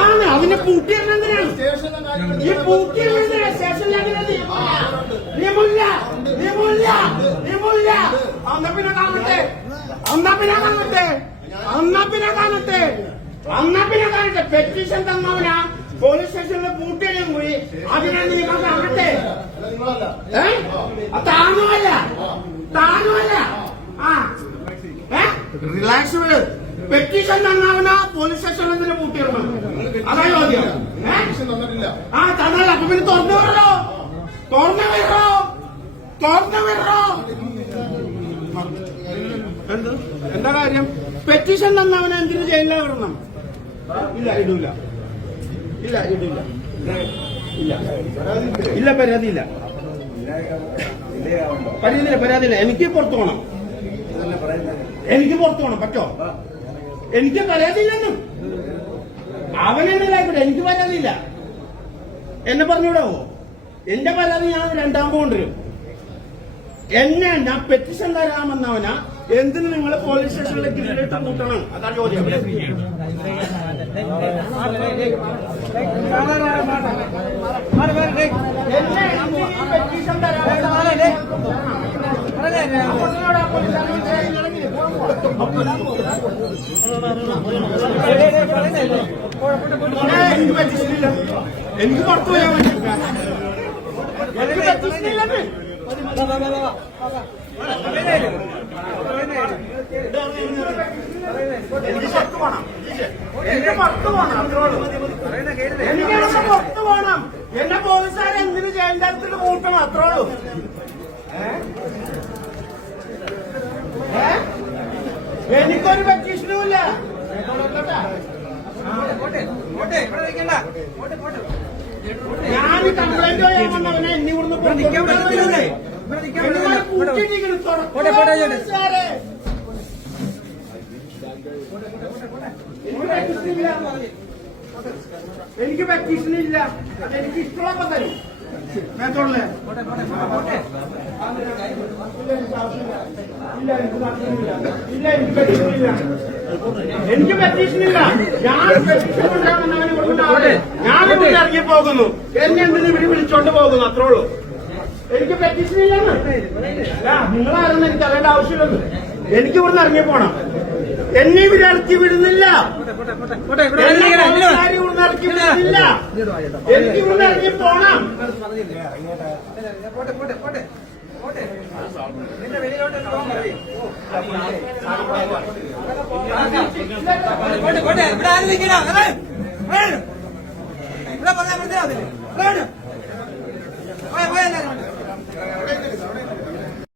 ആണ് അവനെ പൂട്ടിയിരുന്നെന്തിനാണ് ഈ പൂട്ടിയിരുന്നെന്തിനാ സ്റ്റേഷനിലേക്ക് അന്നപ്പിനെ കാണട്ടെ പെറ്റീഷൻ തന്നവനാ പോലീസ് സ്റ്റേഷനിൽ പൂട്ടിയും കൂടി അതിനെ നിങ്ങൾ കാണട്ടെ. താനുമല്ല റിലാക്സ് വിട്. പെറ്റീഷൻ തന്നവനാ പോലീസ് സ്റ്റേഷനിൽ എന്തിനാ പൂട്ടിയിടണം? അതാ ചോദ്യം. തന്നല്ല. അപ്പൊ പിന്നെ തുറന്നു വിടറോ. എന്താ കാര്യം? പെറ്റീഷൻ തന്നവനെ എന്തിനു ജയിലിൽ വിടണം? ഇടൂല. പരാതിയില്ല. എനിക്ക് പുറത്തു പോകണം. പറ്റോ? എനിക്ക് പരാതിയില്ലെന്നും അവനെന്നതായിക്കോട്ടെ. എനിക്ക് പരാതിയില്ല. എന്നെ പറഞ്ഞുവിടാവോ? എന്റെ പരാതി ഞാൻ രണ്ടാമത് കൊണ്ടുവരും. ഞാൻ പെറ്റീഷൻ തരാമെന്നവനാ എന്തിന് നിങ്ങൾ പോലീസ് സ്റ്റേഷനിലേക്ക് ഗ്രില്ലിട്ട് കൂട്ടണം? അതാണ് ചോദ്യം. പെറ്റീഷൻ എനിക്ക് പുറത്തു പോയാൽ മതി. എനിക്ക് പെറ്റീഷനില്ലെന്ന് എനിക്ക് പുറത്തു പോകണം. എന്നെ പോലീസുകാരെ എന്തിനു ജയിലിന്റെ അടുത്തിട്ട് കൂട്ടണം? അത്രോളൂ. എനിക്കൊരു പെറ്റീഷനും ഇല്ല. ഞാൻ കംപ്ലൈന്റ് ചെയ്യാൻ വന്നവനെ എന്നെ ഇവിടുന്ന് എനിക്ക് പെറ്റീഷനില്ല. എനിക്ക് ഇഷ്ടമുള്ളപ്പോ തരും. മേത്തോളെ എനിക്ക് പെറ്റീഷനില്ല. ഞാൻ പെറ്റീഷൻ കൊണ്ടുവന്നവന് കൊടുക്കുന്നവരെ ഞാനിവിടെ ഇറങ്ങി പോകുന്നു. എന്നെ എന്തിനു വിളിച്ചോണ്ട് പോകുന്നു? അത്രേ ഉള്ളൂ. എനിക്ക് പെറ്റീഷനില്ലെന്ന് നിങ്ങളാരെന്ന് എനിക്ക് അറിയേണ്ട ആവശ്യമില്ലെന്ന്. എനിക്ക് ഇവിടുന്ന് ഇറങ്ങി പോണം. എന്നെ ഇവിടെ ഇറക്കി വിടുന്നില്ല. ഇവിടുന്ന് ഇറക്കി വിടുന്നില്ല. എനിക്ക് ഇവിടുന്ന് ഇറങ്ങി പോണം. ഇവിടെ